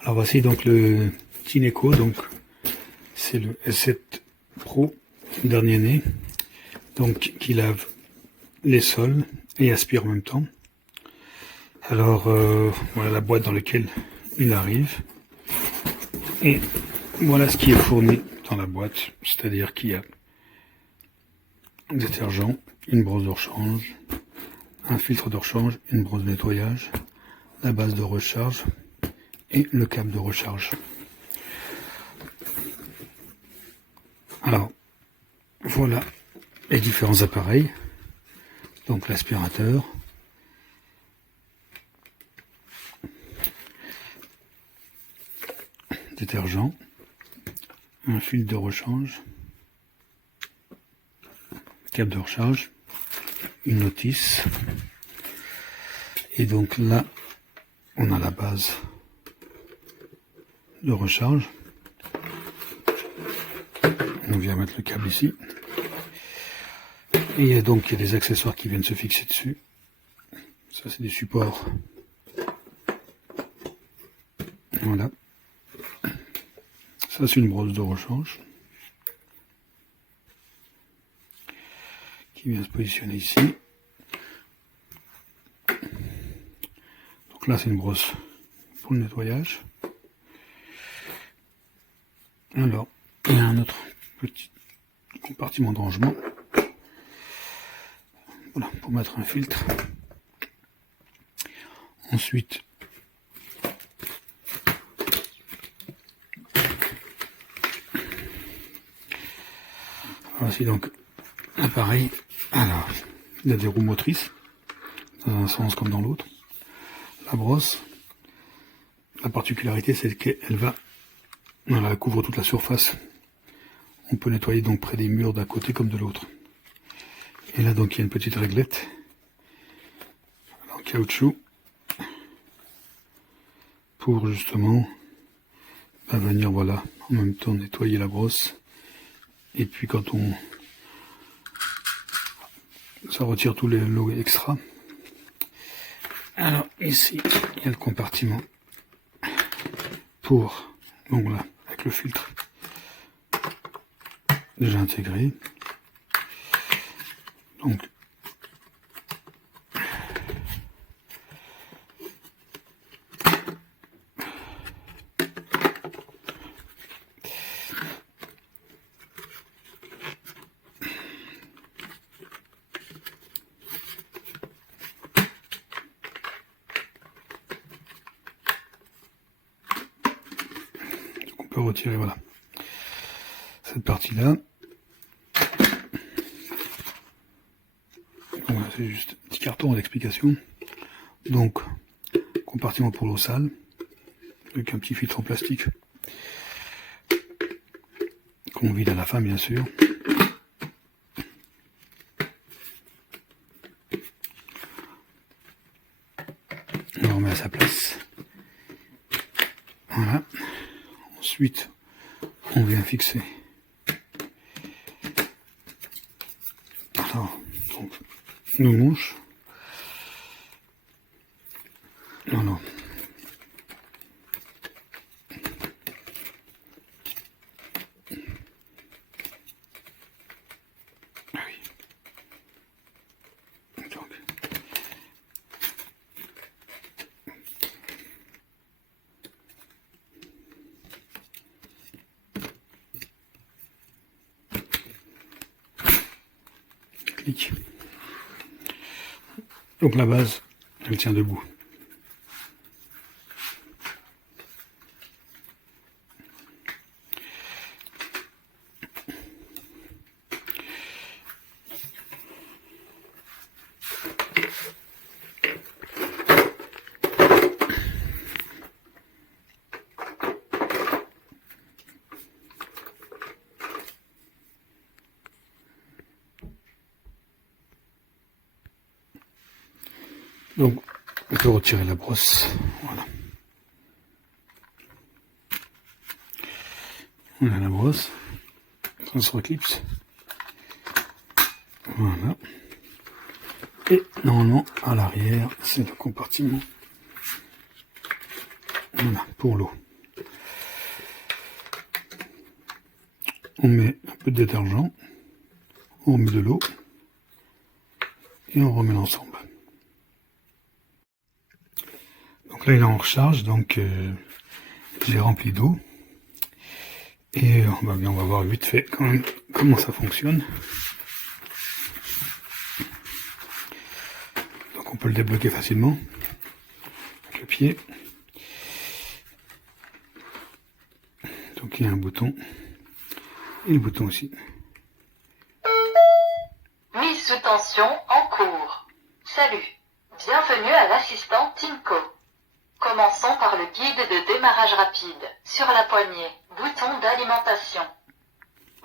Alors voici donc le Tineco, donc c'est le S7 Pro, dernier né, donc qui lave les sols et aspire en même temps. Alors voilà la boîte dans laquelle il arrive. Et voilà ce qui est fourni dans la boîte, c'est-à-dire qu'il y a un détergent, une brosse de rechange, un filtre de rechange, une brosse de nettoyage, la base de recharge et le câble de recharge. Alors, voilà les différents appareils. Donc l'aspirateur, détergent, un fil de rechange, câble de recharge, une notice. Et donc là, on a la base de recharge. On vient mettre le câble ici. Et il y a des accessoires qui viennent se fixer dessus. Ça, c'est des supports. Voilà. Ça, c'est une brosse de rechange qui vient se positionner ici. Donc là, c'est une brosse pour le nettoyage. Alors, il y a un autre petit compartiment de rangement. Voilà, pour mettre un filtre. Ensuite, voici donc l'appareil. Alors, il y a des roues motrices, dans un sens comme dans l'autre. La brosse, la particularité, c'est qu'elle va, voilà, elle couvre toute la surface. On peut nettoyer donc près des murs d'un côté comme de l'autre. Et là, donc, il y a une petite réglette en caoutchouc pour justement venir, voilà, en même temps nettoyer la brosse. Et puis quand ça retire tous les lots extra. Alors ici, il y a le compartiment pour, donc là, avec le filtre déjà intégré. Donc on peut retirer, voilà, cette partie-là. Voilà, c'est juste un petit carton d'explication. Donc, compartiment pour l'eau sale, avec un petit filtre en plastique qu'on vide à la fin, bien sûr. On le remet à sa place. Voilà. Ensuite, on vient fixer. Alors, donc, nos manches. Voilà. Ah oui. Donc. Clic. Donc la base, elle tient debout. Donc, on peut retirer la brosse. Voilà. On a la brosse. Ça se reclipse. Voilà. Et normalement, à l'arrière, c'est le compartiment. Voilà, pour l'eau. on met un peu de détergent, on met de l'eau et on remet l'ensemble. Donc là il est en recharge, donc j'ai rempli d'eau et on va voir vite fait quand même comment ça fonctionne. Donc on peut le débloquer facilement avec le pied. Donc il y a un bouton et le bouton aussi. Mise sous tension en cours. Salut, bienvenue à l'assistant TINCO. Commençons par le guide de démarrage rapide. Sur la poignée, bouton d'alimentation.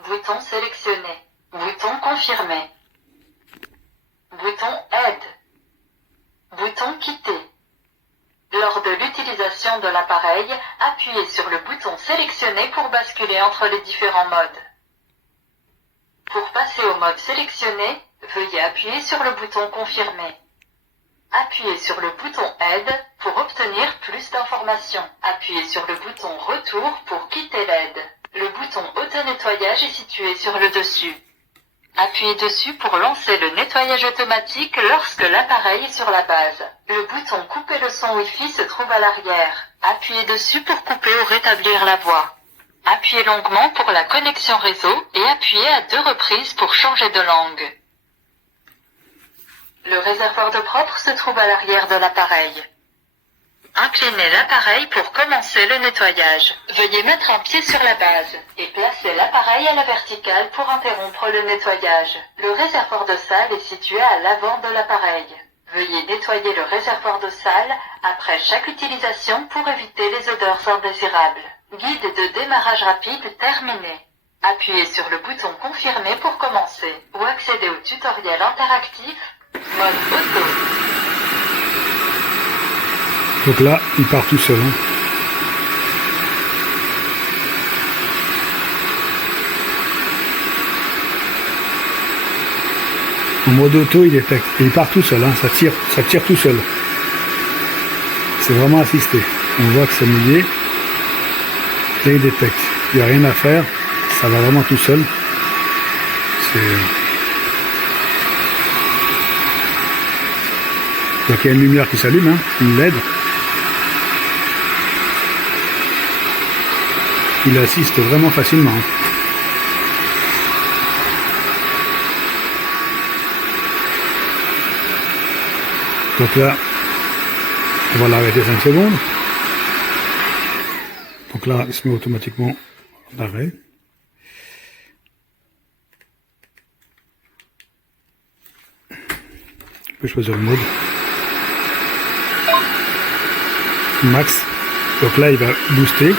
Bouton sélectionné. Bouton confirmé. Bouton aide. Bouton quitter. Lors de l'utilisation de l'appareil, appuyez sur le bouton sélectionné pour basculer entre les différents modes. Pour passer au mode sélectionné, veuillez appuyer sur le bouton confirmé. Appuyez sur le bouton aide pour obtenir plus d'informations. Appuyez sur le bouton retour pour quitter l'aide. Le bouton auto-nettoyage est situé sur le dessus. Appuyez dessus pour lancer le nettoyage automatique lorsque l'appareil est sur la base. Le bouton couper le son Wi-Fi se trouve à l'arrière. Appuyez dessus pour couper ou rétablir la voix. Appuyez longuement pour la connexion réseau et appuyez à 2 reprises pour changer de langue. Le réservoir d'eau propre se trouve à l'arrière de l'appareil. Inclinez l'appareil pour commencer le nettoyage. Veuillez mettre un pied sur la base et placer l'appareil à la verticale pour interrompre le nettoyage. Le réservoir de sale est situé à l'avant de l'appareil. Veuillez nettoyer le réservoir de sale après chaque utilisation pour éviter les odeurs indésirables. Guide de démarrage rapide terminé. Appuyez sur le bouton confirmer pour commencer ou accéder au tutoriel interactif mode auto. Donc là, il part tout seul. En mode auto, il détecte. Et il part tout seul, ça tire tout seul. C'est vraiment assisté. On voit que c'est mouillé. Là, il détecte. Il n'y a rien à faire. Ça va vraiment tout seul. Donc il y a une lumière qui s'allume, une LED. Il assiste vraiment facilement. Donc là, on va l'arrêter 5 secondes. Donc là, il se met automatiquement en arrêt. On peut choisir le mode. Max. Donc là, il va booster.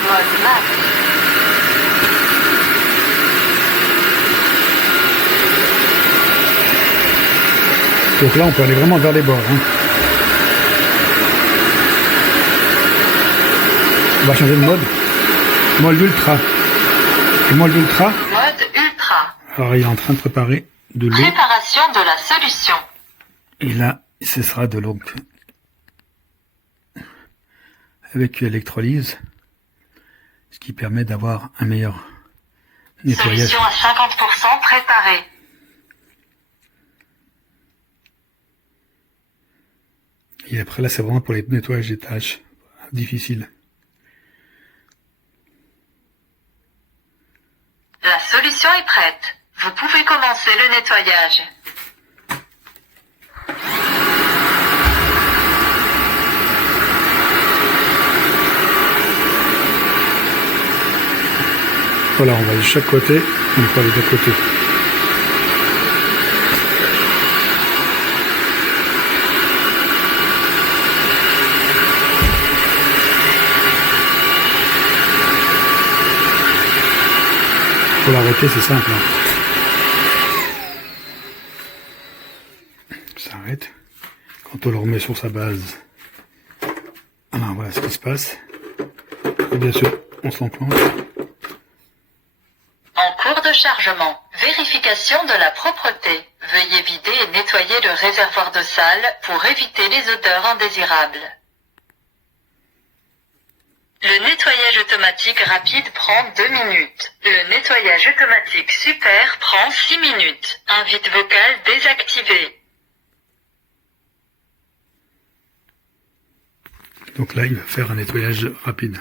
Donc là, on peut aller vraiment vers les bords. On va changer de mode. Mode ultra. Et mode ultra. Mode ultra. Alors, il est en train de préparer de l'eau. Préparation de la solution. Et là, ce sera de l'eau avec électrolyse, ce qui permet d'avoir un meilleur nettoyage. Solution à 50% préparée. Et après là, c'est vraiment pour les nettoyages des tâches difficiles. La solution est prête. Vous pouvez commencer le nettoyage. Voilà, on va de chaque côté, on peut aller de côté. Pour l'arrêter, c'est simple. Ça s'arrête. Quand on le remet sur sa base, alors voilà ce qui se passe. Et bien sûr, on se l'enclenche. En cours de chargement, vérification de la propreté. Veuillez vider et nettoyer le réservoir de sale pour éviter les odeurs indésirables. Le nettoyage automatique rapide prend 2 minutes. Le nettoyage automatique super prend 6 minutes. Invite vocale désactivé. Donc là, il va faire un nettoyage rapide.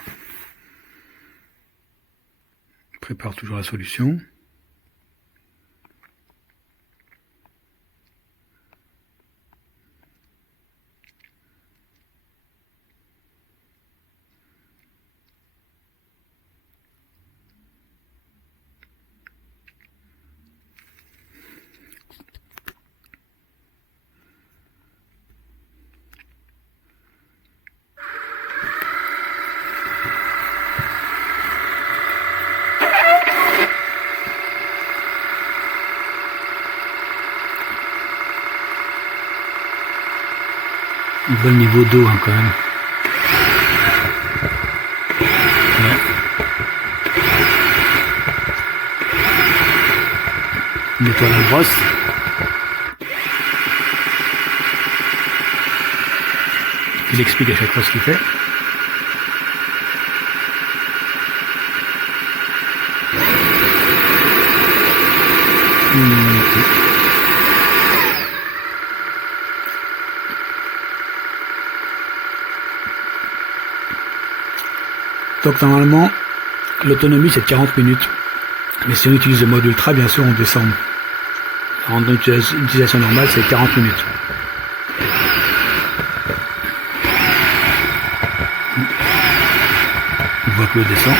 Prépare toujours la solution. Un bon niveau d'eau hein, quand même. Ouais. Nettoie la brosse. Il explique à chaque fois ce qu'il fait. Donc normalement, l'autonomie c'est de 40 minutes. Mais si on utilise le mode ultra, bien sûr, on descend. En utilisation normale, c'est 40 minutes. On voit que l'eau descend.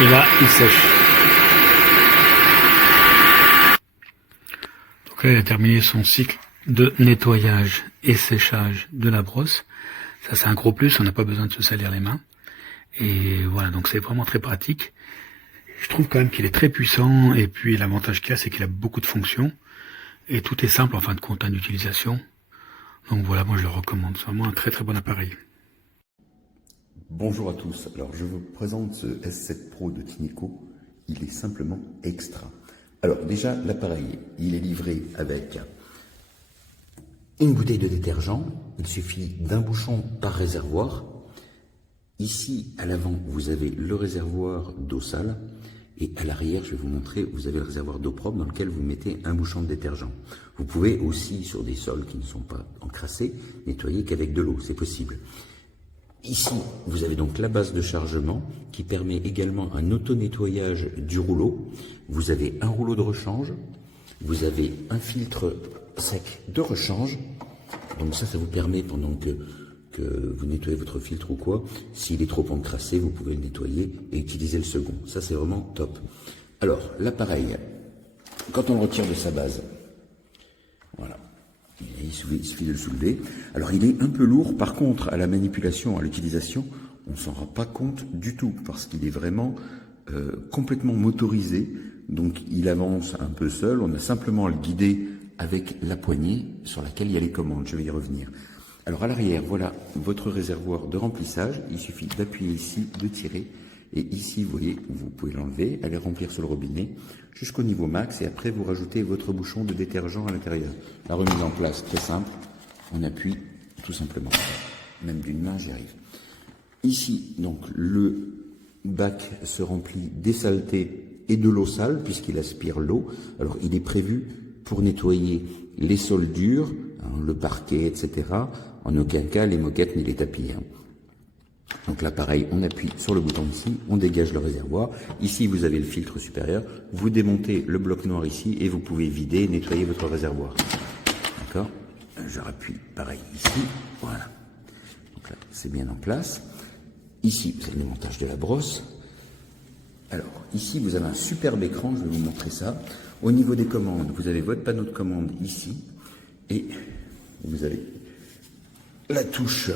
Et là, il sèche. Donc là, il a terminé son cycle de nettoyage et séchage de la brosse. Ça, c'est un gros plus, on n'a pas besoin de se salir les mains. Et voilà, donc c'est vraiment très pratique. Je trouve quand même qu'il est très puissant, et puis l'avantage qu'il a, c'est qu'il a beaucoup de fonctions. Et tout est simple en fin de compte en utilisation. Donc voilà, moi je le recommande. C'est vraiment un très très bon appareil. Bonjour à tous, alors je vous présente ce S7 Pro de Tineco, il est simplement extra. Alors déjà l'appareil, il est livré avec une bouteille de détergent, il suffit d'un bouchon par réservoir. Ici à l'avant vous avez le réservoir d'eau sale et à l'arrière je vais vous montrer, vous avez le réservoir d'eau propre dans lequel vous mettez un bouchon de détergent. Vous pouvez aussi sur des sols qui ne sont pas encrassés nettoyer qu'avec de l'eau, c'est possible. Ici, vous avez donc la base de chargement qui permet également un auto-nettoyage du rouleau. Vous avez un rouleau de rechange, vous avez un filtre sec de rechange. Donc ça vous permet pendant que vous nettoyez votre filtre ou quoi, s'il est trop encrassé, vous pouvez le nettoyer et utiliser le second. Ça c'est vraiment top. Alors, l'appareil, quand on le retire de sa base, voilà. Il suffit de le soulever. Alors il est un peu lourd, par contre à la manipulation, à l'utilisation, on ne s'en rend pas compte du tout, parce qu'il est vraiment complètement motorisé, donc il avance un peu seul, on a simplement à le guider avec la poignée sur laquelle il y a les commandes, je vais y revenir. Alors à l'arrière, voilà votre réservoir de remplissage, il suffit d'appuyer ici, de tirer, et ici vous voyez, vous pouvez l'enlever, aller remplir sur le robinet, jusqu'au niveau max, et après vous rajoutez votre bouchon de détergent à l'intérieur. La remise en place, très simple, on appuie tout simplement, même d'une main j'y arrive. Ici, donc le bac se remplit des saletés et de l'eau sale, puisqu'il aspire l'eau. Alors il est prévu pour nettoyer les sols durs, hein, le parquet, etc. En aucun cas les moquettes ni les tapis. Hein. Donc là, pareil, on appuie sur le bouton ici, on dégage le réservoir. Ici, vous avez le filtre supérieur. Vous démontez le bloc noir ici et vous pouvez vider et nettoyer votre réservoir. D'accord? Je rappuie pareil ici. Voilà. Donc là, c'est bien en place. Ici, vous avez le montage de la brosse. Alors, ici, vous avez un superbe écran. Je vais vous montrer ça. Au niveau des commandes, vous avez votre panneau de commande ici. Et vous avez la touche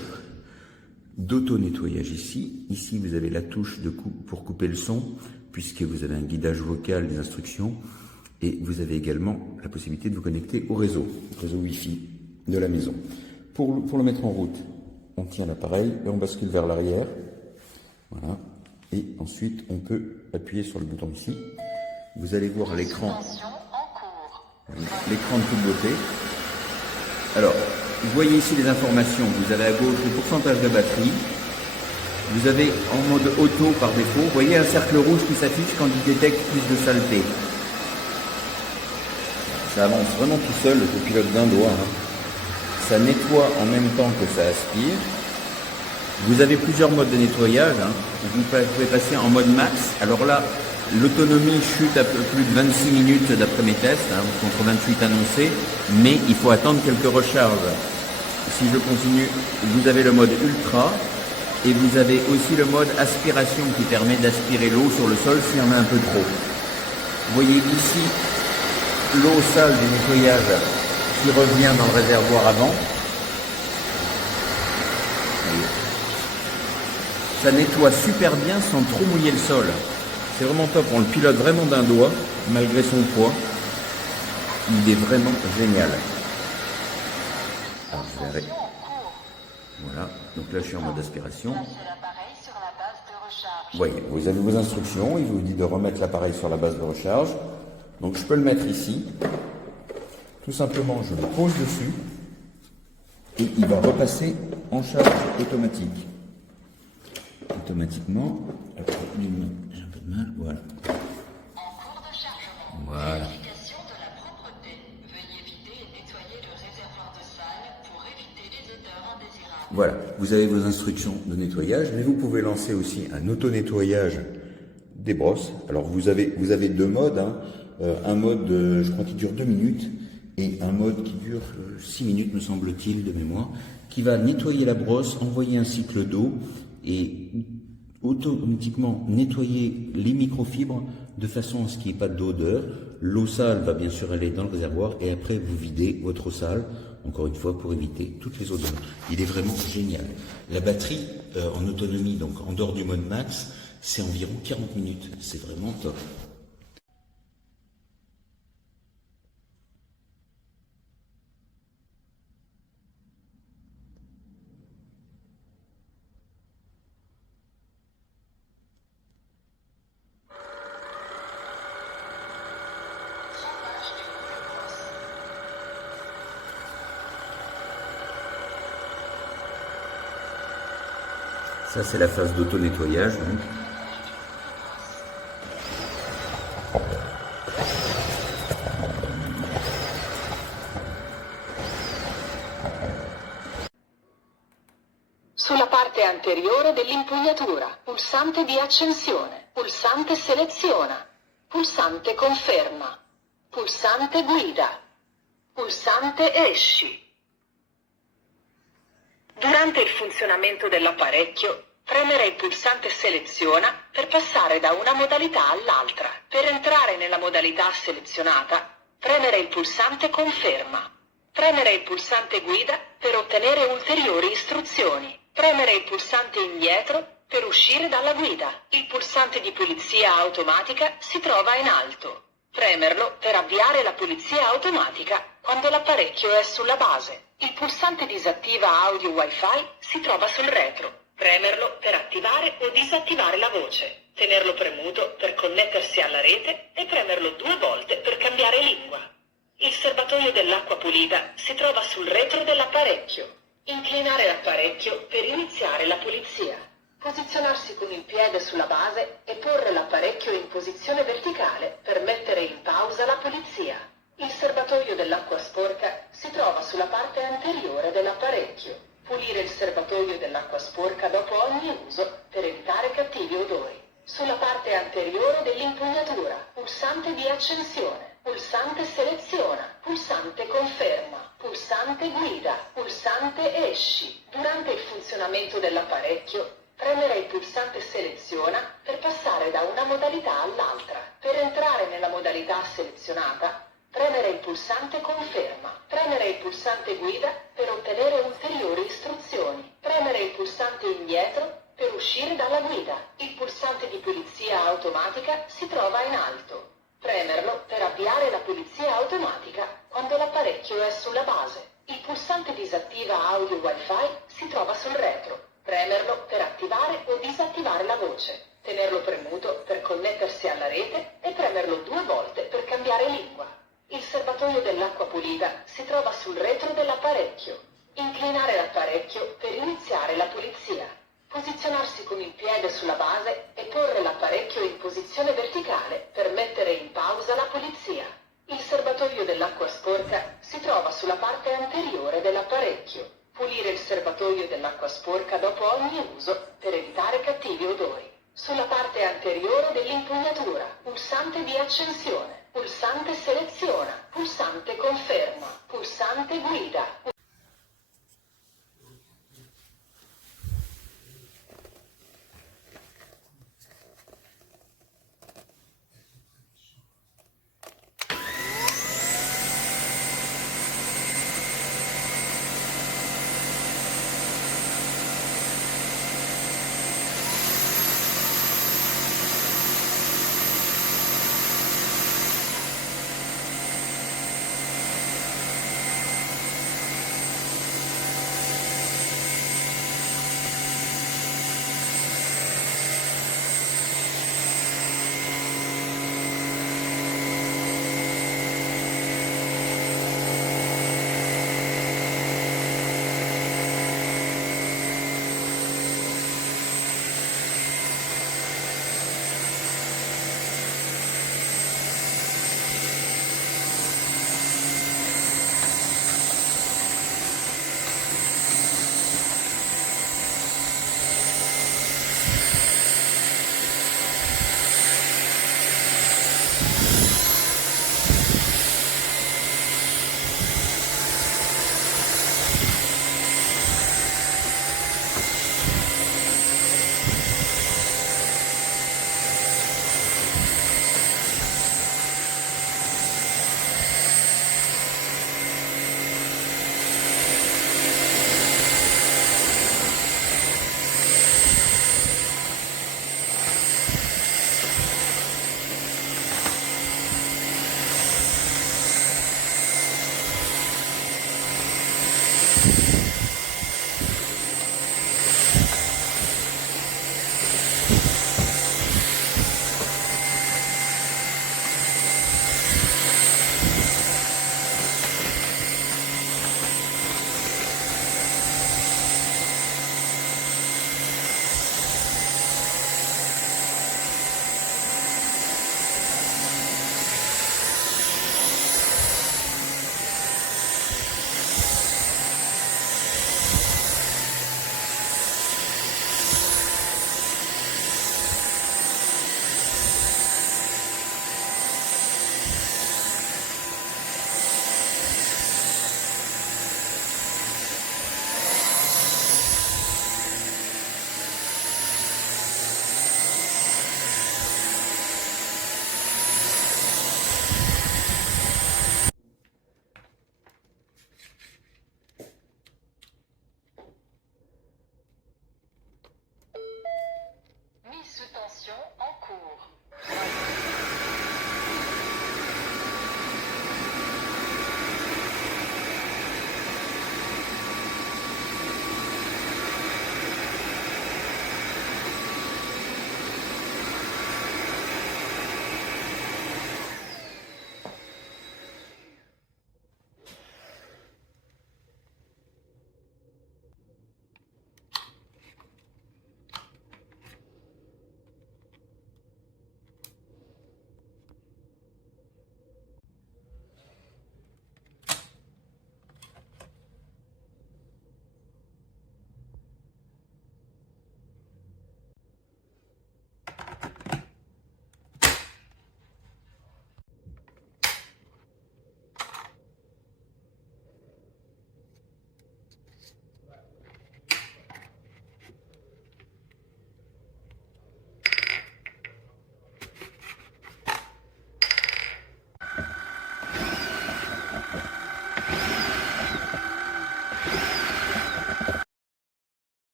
d'auto-nettoyage ici. Ici, vous avez la touche pour couper le son, puisque vous avez un guidage vocal des instructions. Et vous avez également la possibilité de vous connecter au réseau Wi-Fi de la maison. Pour le mettre en route, on tient l'appareil et on bascule vers l'arrière. Voilà. Et ensuite, on peut appuyer sur le bouton ici. Vous allez voir l'écran. L'écran de toute beauté. Alors, vous voyez ici les informations. Vous avez à gauche le pourcentage de batterie. Vous avez en mode auto par défaut. Vous voyez un cercle rouge qui s'affiche quand il détecte plus de saleté. Ça avance vraiment tout seul, je pilote d'un doigt. Ça nettoie en même temps que ça aspire. Vous avez plusieurs modes de nettoyage. Vous pouvez passer en mode max. Alors là, l'autonomie chute à peu plus de 26 minutes d'après mes tests, contre 28 annoncés, mais il faut attendre quelques recharges. Si je continue, vous avez le mode ultra et vous avez aussi le mode aspiration qui permet d'aspirer l'eau sur le sol s'il y en a un peu trop. Vous voyez ici l'eau sale du nettoyage qui revient dans le réservoir avant. Ça nettoie super bien sans trop mouiller le sol. C'est vraiment top, on le pilote vraiment d'un doigt, malgré son poids. Il est vraiment génial. Alors, je vais arrêter. Voilà, donc là je suis en mode aspiration. Vous voyez, vous avez vos instructions, il vous dit de remettre l'appareil sur la base de recharge. Donc je peux le mettre ici. Tout simplement, je le pose dessus et il va repasser en charge automatique. Automatiquement, j'ai un peu de mal, voilà. Voilà. Voilà, vous avez vos instructions de nettoyage, mais vous pouvez lancer aussi un auto-nettoyage des brosses. Alors vous avez deux modes, un mode je crois qui dure 2 minutes et un mode qui dure 6 minutes me semble-t-il de mémoire, qui va nettoyer la brosse, envoyer un cycle d'eau et automatiquement nettoyer les microfibres de façon à ce qu'il n'y ait pas d'odeur. L'eau sale va bien sûr aller dans le réservoir et après vous videz votre eau sale, encore une fois pour éviter toutes les odeurs. Il est vraiment génial. La batterie en autonomie, donc en dehors du mode max, c'est environ 40 minutes. C'est vraiment top. Ça, c'est la phase d'auto-nettoyage. Sulla parte anteriore dell'impugnatura, pulsante di accensione, pulsante seleziona, pulsante conferma, pulsante guida, pulsante esci. Durante il funzionamento dell'apparecchio, premere il pulsante seleziona per passare da una modalità all'altra. Per entrare nella modalità selezionata, premere il pulsante conferma. Premere il pulsante guida per ottenere ulteriori istruzioni. Premere il pulsante indietro per uscire dalla guida. Il pulsante di pulizia automatica si trova in alto. Premerlo per avviare la pulizia automatica quando l'apparecchio è sulla base. Il pulsante disattiva audio Wi-Fi si trova sul retro. Premerlo per attivare o disattivare la voce. Tenerlo premuto per connettersi alla rete e premerlo 2 volte per cambiare lingua. Il serbatoio dell'acqua pulita si trova sul retro dell'apparecchio. Inclinare l'apparecchio per iniziare la pulizia. Posizionarsi con il piede sulla base e porre l'apparecchio in posizione verticale per mettere in pausa la pulizia. Il serbatoio dell'acqua sporca si trova sulla parte anteriore dell'apparecchio. Pulire il serbatoio dell'acqua sporca dopo ogni uso per evitare cattivi odori. Sulla parte anteriore dell'impugnatura, pulsante di accensione, pulsante seleziona, pulsante conferma, pulsante guida, pulsante esci. Durante il funzionamento dell'apparecchio, premere il pulsante seleziona per passare da una modalità all'altra. Per entrare nella modalità selezionata, premere il pulsante conferma. Premere il pulsante guida per ottenere ulteriori istruzioni. Premere il pulsante indietro per uscire dalla guida. Il pulsante di pulizia automatica si trova in alto. Premerlo per avviare la pulizia automatica quando l'apparecchio è sulla base. Il pulsante disattiva audio Wi-Fi si trova sul retro. Premerlo per attivare o disattivare la voce. Tenerlo premuto per connettersi alla rete e premerlo 2 volte per cambiare lingua. Il serbatoio dell'acqua pulita si trova sul retro dell'apparecchio. Inclinare l'apparecchio per iniziare la pulizia. Posizionarsi con il piede sulla base e porre l'apparecchio in posizione verticale per mettere in pausa la pulizia. Il serbatoio dell'acqua sporca si trova sulla parte anteriore dell'apparecchio. Pulire il serbatoio dell'acqua sporca dopo ogni uso per evitare cattivi odori. Sulla parte anteriore dell'impugnatura, pulsante di accensione, pulsante seleziona, pulsante conferma, pulsante guida.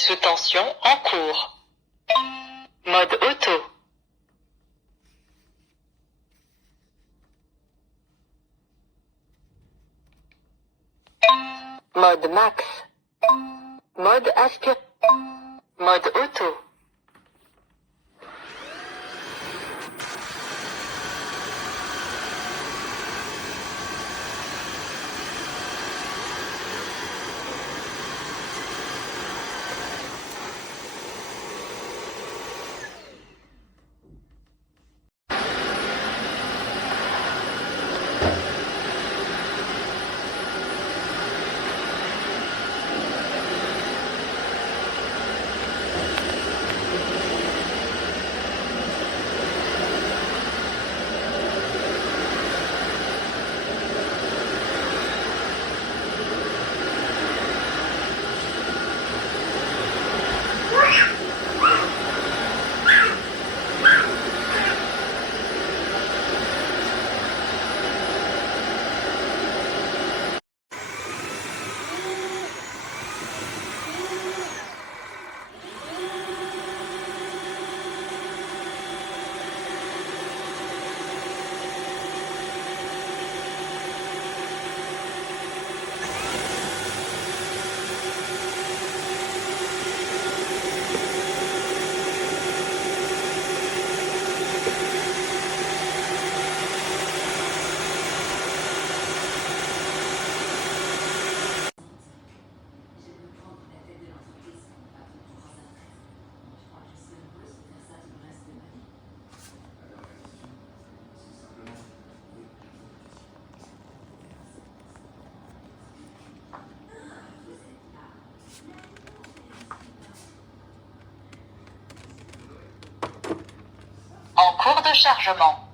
sous tension en cours. Mode auto. Mode max. Mode aspire. Mode auto. En cours de chargement.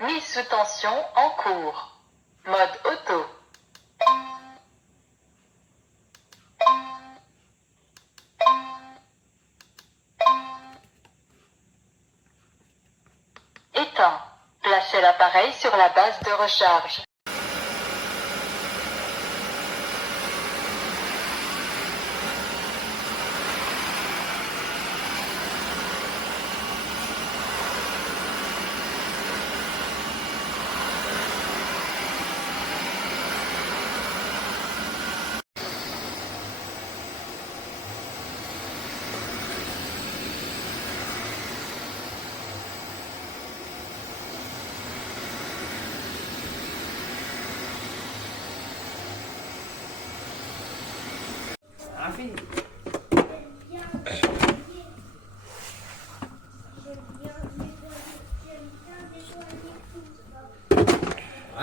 Mise sous tension en cours. Mode auto. Éteint. Placez l'appareil sur la base de recharge.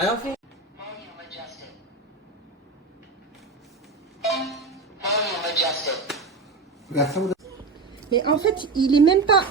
Volume adjusted. Volume adjusted. Mais en fait, il est même pas...